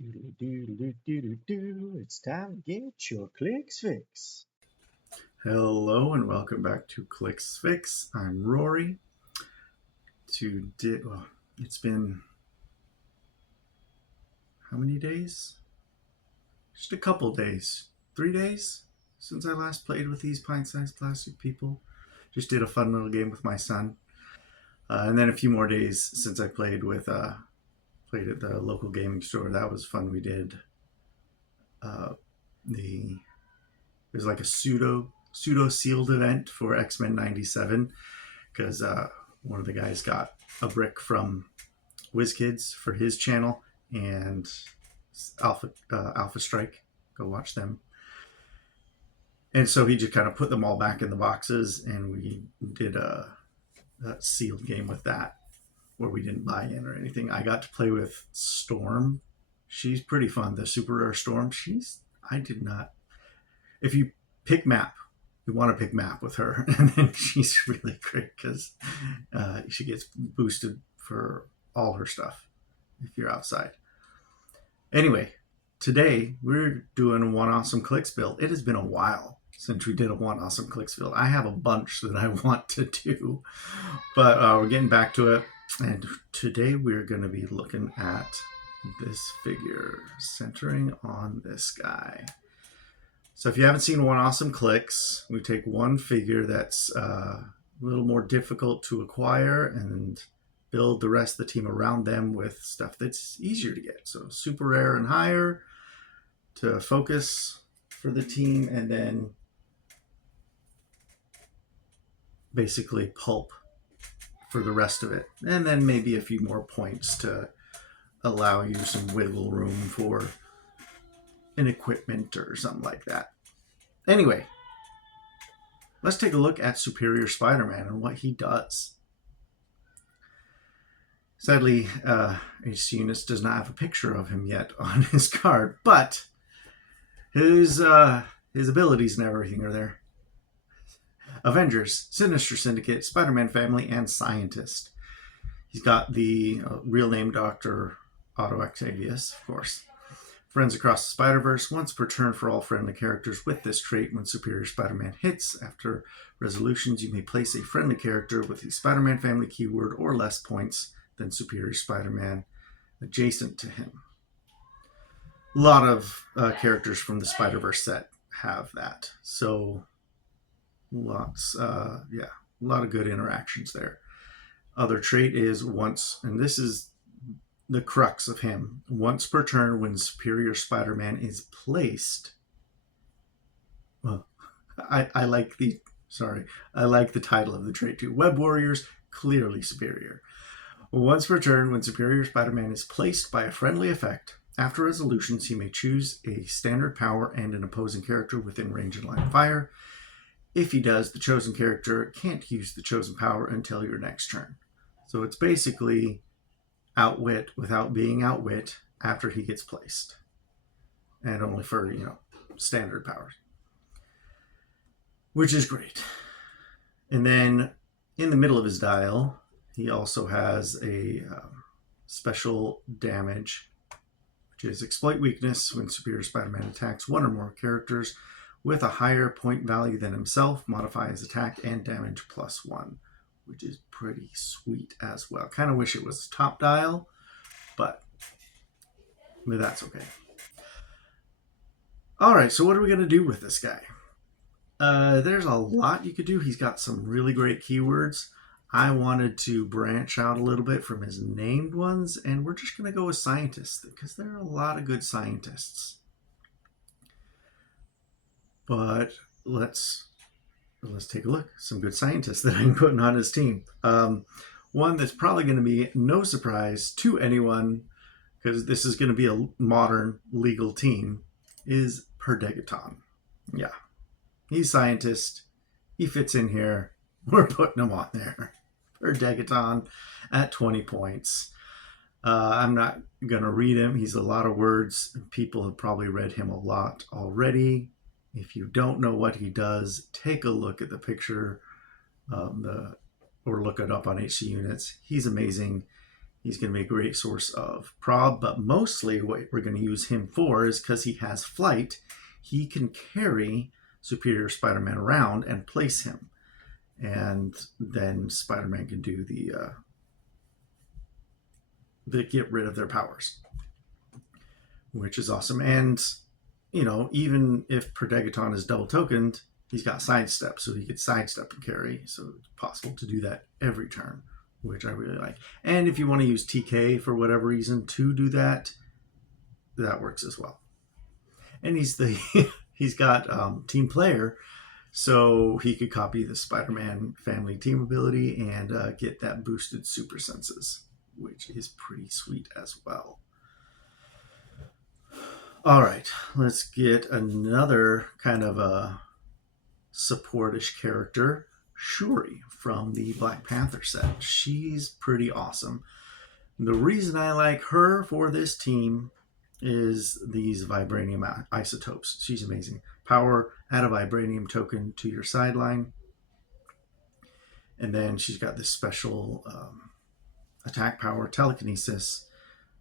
Doodle-doo-doo-doo-doo-doo. It's time to get your Clix fix. Hello and welcome back to Clix Fix. I'm Rory. It's been how many days? Just a couple days. 3 days since I last played with these pint-sized plastic people. Just did a fun little game with my son. And then a few more days since I played at the local gaming store. That was fun. We did it was like a pseudo sealed event for X-Men 97 because one of the guys got a brick from WizKids for his channel and Alpha Strike. Go watch them. And so he just kind of put them all back in the boxes, and we did a sealed game with that where we didn't buy in or anything. I got to play with Storm. She's pretty fun. The super rare Storm. I did not. If you pick map, you want to pick map with her, and then she's really great because she gets boosted for all her stuff if you're outside. Anyway, today we're doing one awesome Clix build. It has been a while since we did a one awesome Clix build. I have a bunch that I want to do, but we're getting back to it. And today we're going to be looking at this figure, centering on this guy. So if you haven't seen One Awesome Clix, we take one figure that's a little more difficult to acquire and build the rest of the team around them with stuff that's easier to get. So super rare and higher to focus for the team, and then basically pulp for the rest of it. And then maybe a few more points to allow you some wiggle room for an equipment or something like that. Anyway, let's take a look at Superior Spider-Man and what he does. Sadly, HC Units does not have a picture of him yet on his card, but his abilities and everything are there. Avengers, Sinister Syndicate, Spider-Man Family, and Scientist. He's got the real name Dr. Otto Octavius, of course. Friends across the Spider-Verse, once per turn for all friendly characters with this trait. When Superior Spider-Man hits, after resolutions, you may place a friendly character with the Spider-Man Family keyword or less points than Superior Spider-Man adjacent to him. A lot of characters from the Spider-Verse set have that. So a lot of good interactions there. Other trait is once, and this is the crux of him, once per turn when Superior Spider-Man is placed. Well, I like the title of the trait too. Web Warriors, clearly superior. Once per turn when Superior Spider-Man is placed by a friendly effect, after resolutions he may choose a standard power and an opposing character within range and line of fire. If he does, the chosen character can't use the chosen power until your next turn. So it's basically outwit without being outwit after he gets placed, and only for standard powers, which is great. And then in the middle of his dial, he also has a special damage, which is exploit weakness. When Superior Spider-Man attacks one or more characters with a higher point value than himself, modify his attack and damage +1, which is pretty sweet as well. Kind of wish it was top dial, but that's okay. All right, so what are we going to do with this guy? There's a lot you could do. He's got some really great keywords. I wanted to branch out a little bit from his named ones, and we're just going to go with scientists because there are a lot of good scientists. But let's take a look. Some good scientists that I'm putting on his team. One that's probably going to be no surprise to anyone, because this is going to be a modern legal team, is Perdegaton. Yeah, he's scientist. He fits in here. We're putting him on there. Perdegaton at 20 points. I'm not going to read him. He's a lot of words. People have probably read him a lot already. If you don't know what he does, take a look at the picture or look it up on HC Units. He's amazing. He's going to be a great source of prob, but mostly what we're going to use him for is because he has flight, he can carry Superior Spider-Man around and place him. And then Spider-Man can do the get rid of their powers, which is awesome. And, you know, even if Prodegaton is double tokened, he's got sidestep, so he could sidestep and carry. So it's possible to do that every turn, which I really like. And if you want to use TK for whatever reason to do that, that works as well. And he's got team player, so he could copy the Spider-Man family team ability and get that boosted super senses, which is pretty sweet as well. All right, let's get another kind of a supportish character, Shuri from the Black Panther set. She's pretty awesome. The reason I like her for this team is these vibranium isotopes. She's amazing. Power, add a vibranium token to your sideline. And then she's got this special attack power, telekinesis,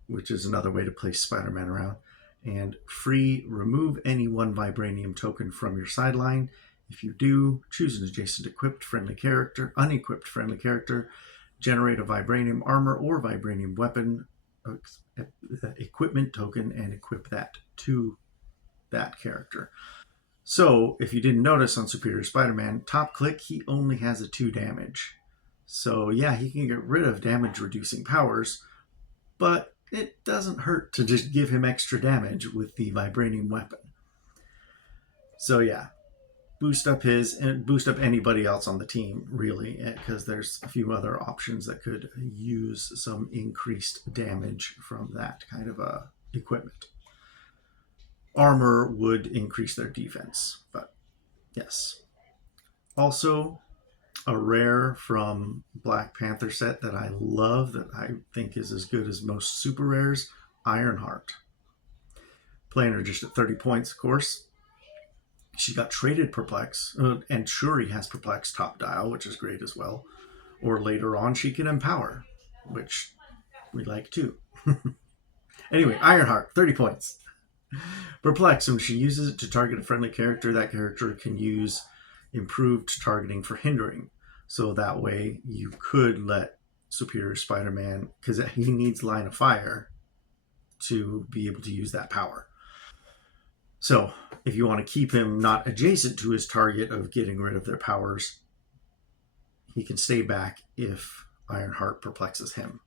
which is another way to place Spider-Man around. And free, remove any one vibranium token from your sideline. If you do, choose an adjacent unequipped friendly character, generate a vibranium armor or vibranium weapon equipment token and equip that to that character. So if you didn't notice on Superior Spider-Man, top click, he only has a 2 damage. So yeah, he can get rid of damage reducing powers, but it doesn't hurt to just give him extra damage with the vibranium weapon. So yeah, boost up his and boost up anybody else on the team, really, because there's a few other options that could use some increased damage from that kind of equipment. Armor would increase their defense, but yes. Also, a rare from Black Panther set that I love, that I think is as good as most super rares, Ironheart. Playing her just at 30 points, of course. She got traded Perplex, and Shuri has Perplex top dial, which is great as well. Or later on, she can Empower, which we like too. Anyway, Ironheart, 30 points. Perplex, when she uses it to target a friendly character, that character can use improved targeting for hindering. So that way you could let Superior Spider-Man, because he needs line of fire to be able to use that power. So if you want to keep him not adjacent to his target of getting rid of their powers, he can stay back if Ironheart perplexes him.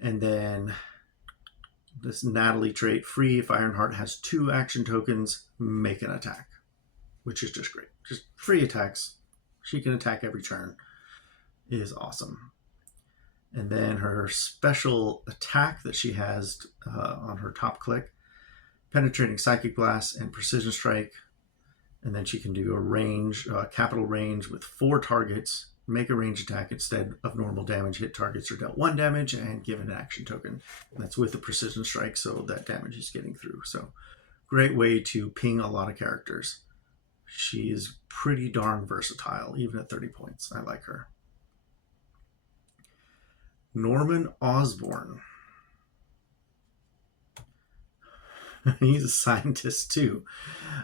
And then this Natalie trait, free if Ironheart has 2 action tokens, make an attack, which is just great. Just free attacks. She can attack every turn. It is awesome. And then her special attack that she has on her top click, penetrating psychic blast and precision strike. And then she can do a range, capital range with 4 targets, make a range attack instead of normal damage. Hit targets are dealt 1 damage and give an action token. And that's with the precision strike, so that damage is getting through. So great way to ping a lot of characters. She is pretty darn versatile, even at 30 points. I like her. Norman Osborn. He's a scientist too.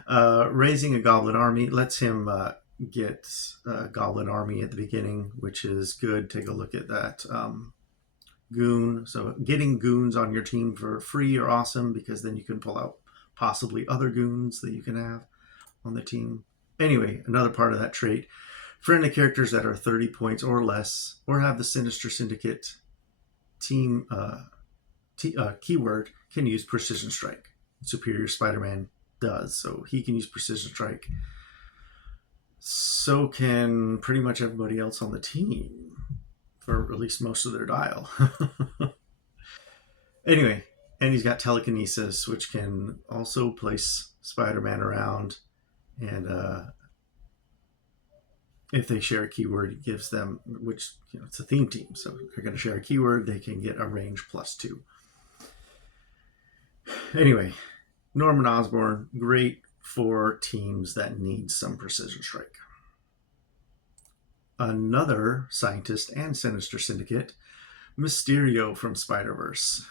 Raising a goblin army lets him get a goblin army at the beginning, which is good. Take a look at that goon. So getting goons on your team for free are awesome, because then you can pull out possibly other goons that you can have on the team. Anyway, another part of that trait, friendly characters that are 30 points or less or have the Sinister Syndicate team keyword can use Precision Strike. Superior Spider-Man does, so he can use Precision Strike. So can pretty much everybody else on the team, for at least most of their dial. Anyway, and he's got telekinesis, which can also place Spider-Man around, and if they share a keyword, it gives them, which, you know, it's a theme team, so if they're going to share a keyword, they can get a range +2. Anyway, Norman Osborn, great for teams that need some precision strike. Another scientist and Sinister Syndicate, Mysterio from Spider-Verse.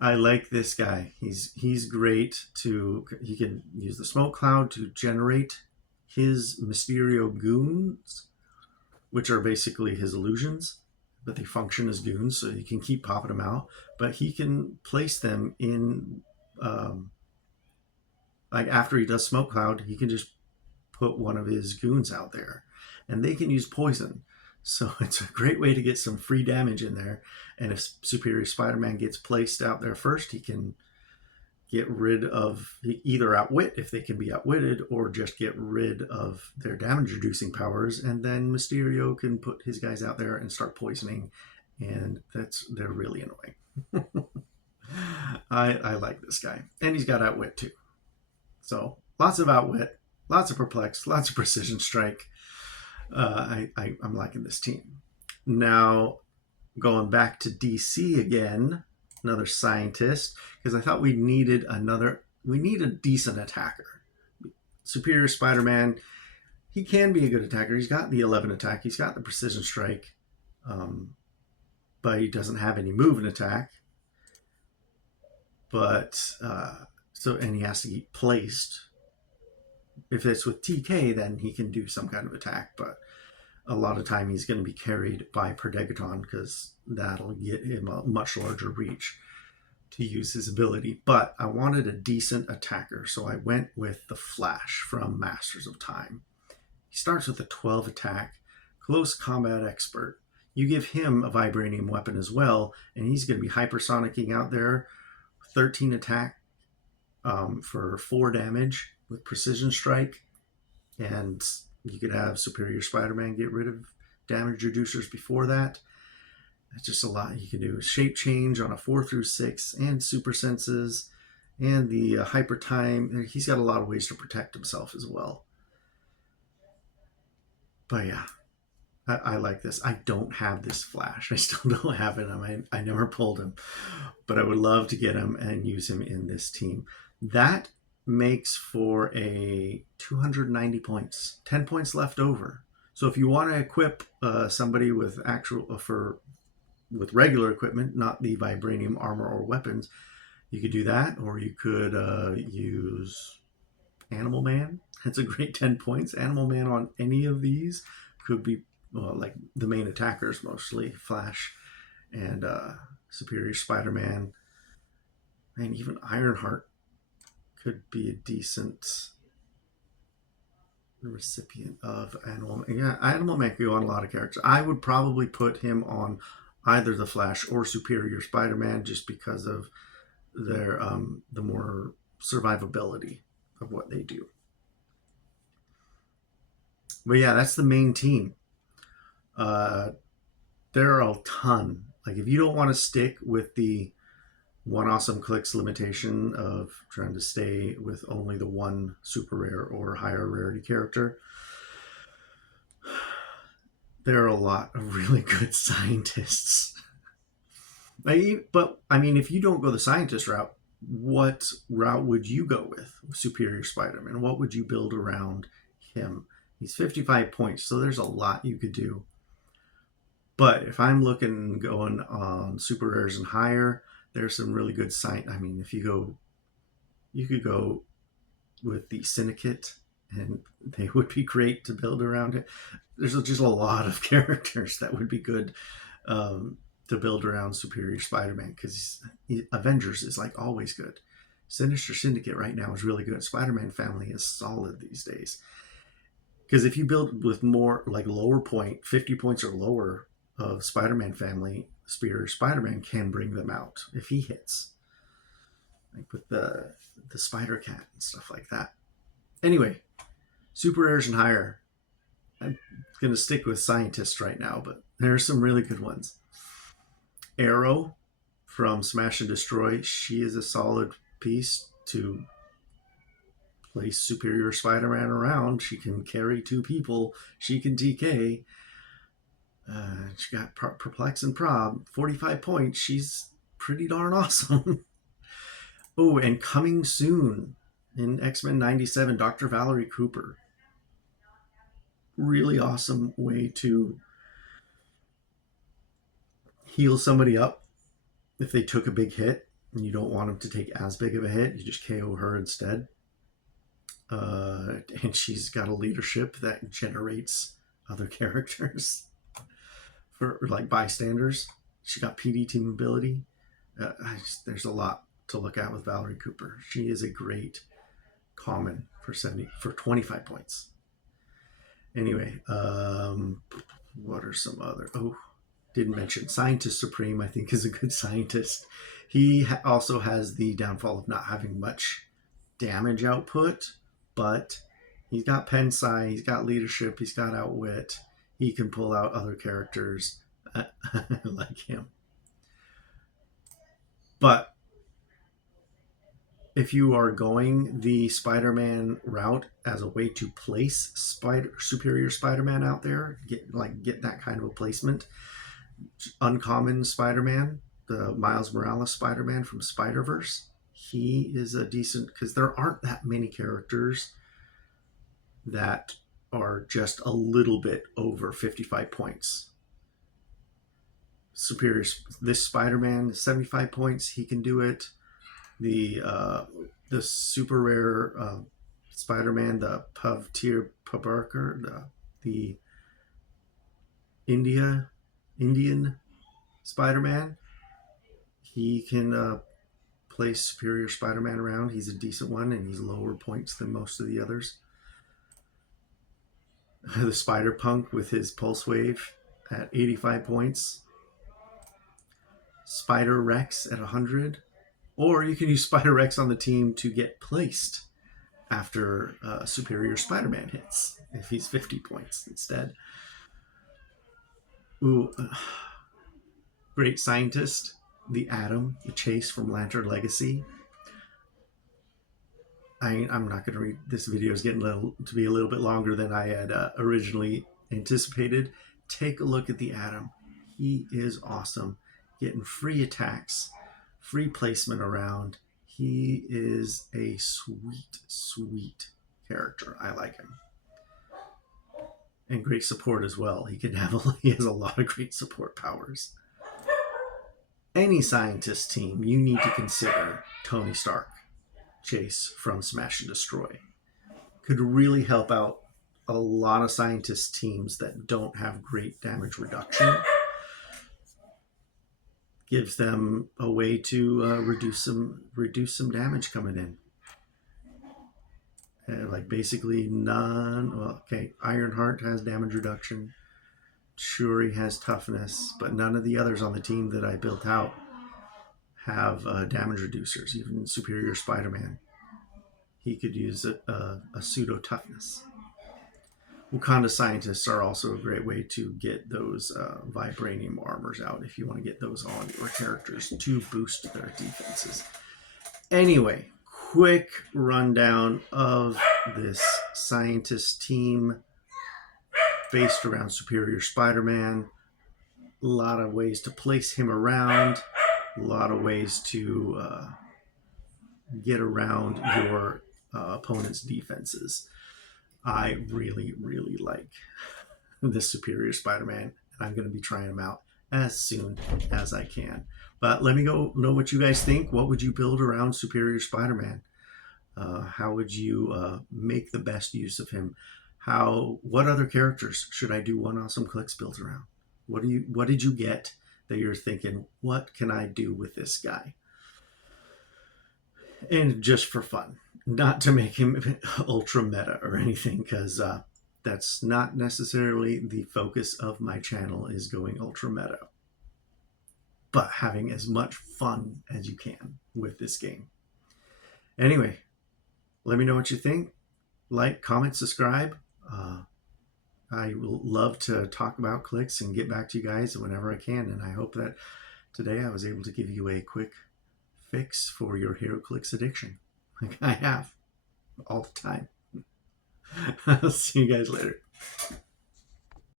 I like this guy. He's great to he can use the smoke cloud to generate his Mysterio goons, which are basically his illusions, but they function as goons, so you can keep popping them out. But he can place them in, um, like after he does smoke cloud, he can just put one of his goons out there, and they can use poison. So it's a great way to get some free damage in there. And if Superior Spider-Man gets placed out there first, he can get rid of either outwit if they can be outwitted, or just get rid of their damage reducing powers, and then Mysterio can put his guys out there and start poisoning, and they're really annoying. I like this guy, and he's got outwit too. So lots of outwit, lots of perplex, lots of precision strike. I'm liking this team. Now going back to DC again, another scientist, because I thought we need a decent attacker. Superior Spider-Man, he can be a good attacker. He's got the 11 attack, he's got the precision strike, but he doesn't have any move and attack. But and he has to get placed. If it's with TK, then he can do some kind of attack, but a lot of time he's going to be carried by Perdegaton because that'll get him a much larger reach to use his ability. But I wanted a decent attacker, so I went with the Flash from Masters of Time. He starts with a 12 attack, close combat expert. You give him a vibranium weapon as well, and he's going to be hypersonicking out there. 13 attack for 4 damage with precision strike, and you could have Superior Spider-Man get rid of damage reducers before that. That's just a lot you can do. Shape change on a 4 through 6, and super senses, and the hyper time. He's got a lot of ways to protect himself as well. But yeah, I like this. I don't have this Flash. I still don't have it. I never pulled him, but I would love to get him and use him in this team. That makes for a 290 points, 10 points left over. So if you want to equip somebody with with regular equipment, not the vibranium armor or weapons, you could do that, or you could use Animal Man. That's a great 10 points. Animal Man on any of these could be like the main attackers, mostly Flash and Superior Spider-Man, and even Ironheart could be a decent recipient of Animal Man. Yeah, Animal Man could go on a lot of characters. I would probably put him on either the Flash or Superior Spider-Man just because of their the more survivability of what they do. But yeah, that's the main team. There are a ton. Like if you don't want to stick with the one awesome Clix limitation of trying to stay with only the one super rare or higher rarity character, there are a lot of really good scientists. But I mean, if you don't go the scientist route, what route would you go with Superior Spider-Man? What would you build around him? He's 55 points, so there's a lot you could do. But if I'm looking going on super rares and higher, there's some really good science. I mean, you could go with the Syndicate, and they would be great to build around it. There's just a lot of characters that would be good to build around Superior Spider-Man, because Avengers is like always good. Sinister Syndicate right now is really good. Spider-Man family is solid these days. Because if you build with more like lower point, 50 points or lower of Spider-Man family, Superior Spider-Man can bring them out if he hits. Like with the Spider-Cat and stuff like that. Anyway, super rares and higher. I'm going to stick with scientists right now, but there are some really good ones. Arrow from Smash and Destroy. She is a solid piece to place Superior Spider-Man around. She can carry 2 people. She can TK. She got Perplex and Prob. 45 points. She's pretty darn awesome. Oh, and coming soon in X-Men 97, Dr. Valerie Cooper. Really awesome way to heal somebody up if they took a big hit and you don't want them to take as big of a hit. You just KO her instead. And she's got a leadership that generates other characters for like bystanders. She got PD team ability. There's a lot to look at with Valerie Cooper. She is a great common for 25 points. Anyway, what are some other? Oh, didn't mention Scientist Supreme. I think is a good scientist. He also has the downfall of not having much damage output, but he's got pen psi, he's got leadership, he's got outwit. He can pull out other characters like him. But if you are going the Spider-Man route as a way to place Superior Spider-Man out there, get that kind of a placement, Uncommon Spider-Man, the Miles Morales Spider-Man from Spider-Verse, he is a decent, because there aren't that many characters that are just a little bit over 55 points. Superior, this Spider-Man, 75 points, he can do it. The super rare Spider-Man, the Pavtir Pabarker, the Indian Spider-Man, he can place Superior Spider-Man around. He's a decent one, and he's lower points than most of the others. The Spider-Punk with his Pulse Wave at 85 points. Spider-Rex at 100. Or you can use Spider-Rex on the team to get placed after Superior Spider-Man hits, if he's 50 points instead. Ooh, great scientist, the Atom, the Chase from Lantern Legacy. I'm not going to read, this video is getting to be a little bit longer than I had originally anticipated. Take a look at the Atom. He is awesome. Getting free attacks, free placement around. He is a sweet, sweet character. I like him. And great support as well. He has a lot of great support powers. Any scientist team, you need to consider Tony Stark, Chase from Smash and Destroy. Could really help out a lot of scientist teams that don't have great damage reduction. Gives them a way to reduce some damage coming in. Like basically none. Well, okay, Ironheart has damage reduction. Shuri has toughness, but none of the others on the team that I built out have damage reducers. Even Superior Spider-Man, he could use a pseudo toughness. Wakanda scientists are also a great way to get those vibranium armors out if you want to get those on your characters to boost their defenses. Anyway, quick rundown of this scientist team based around Superior Spider-Man. A lot of ways to place him around, a lot of ways to get around your opponent's defenses. I really, really like this Superior Spider-Man, and I'm going to be trying him out as soon as I can. But let me know what you guys think. What would you build around Superior Spider-Man? How would you make the best use of him? What other characters should I do one awesome Clix build around? What did you get that you're thinking, what can I do with this guy? And just for fun, not to make him ultra meta or anything, because that's not necessarily the focus of my channel, is going ultra meta, but having as much fun as you can with this game. Anyway, let me know what you think. Like, comment, subscribe. I will love to talk about Clix and get back to you guys whenever I can, and I hope that today I was able to give you a quick fix for your Heroclix addiction, like I have all the time. I'll see you guys later.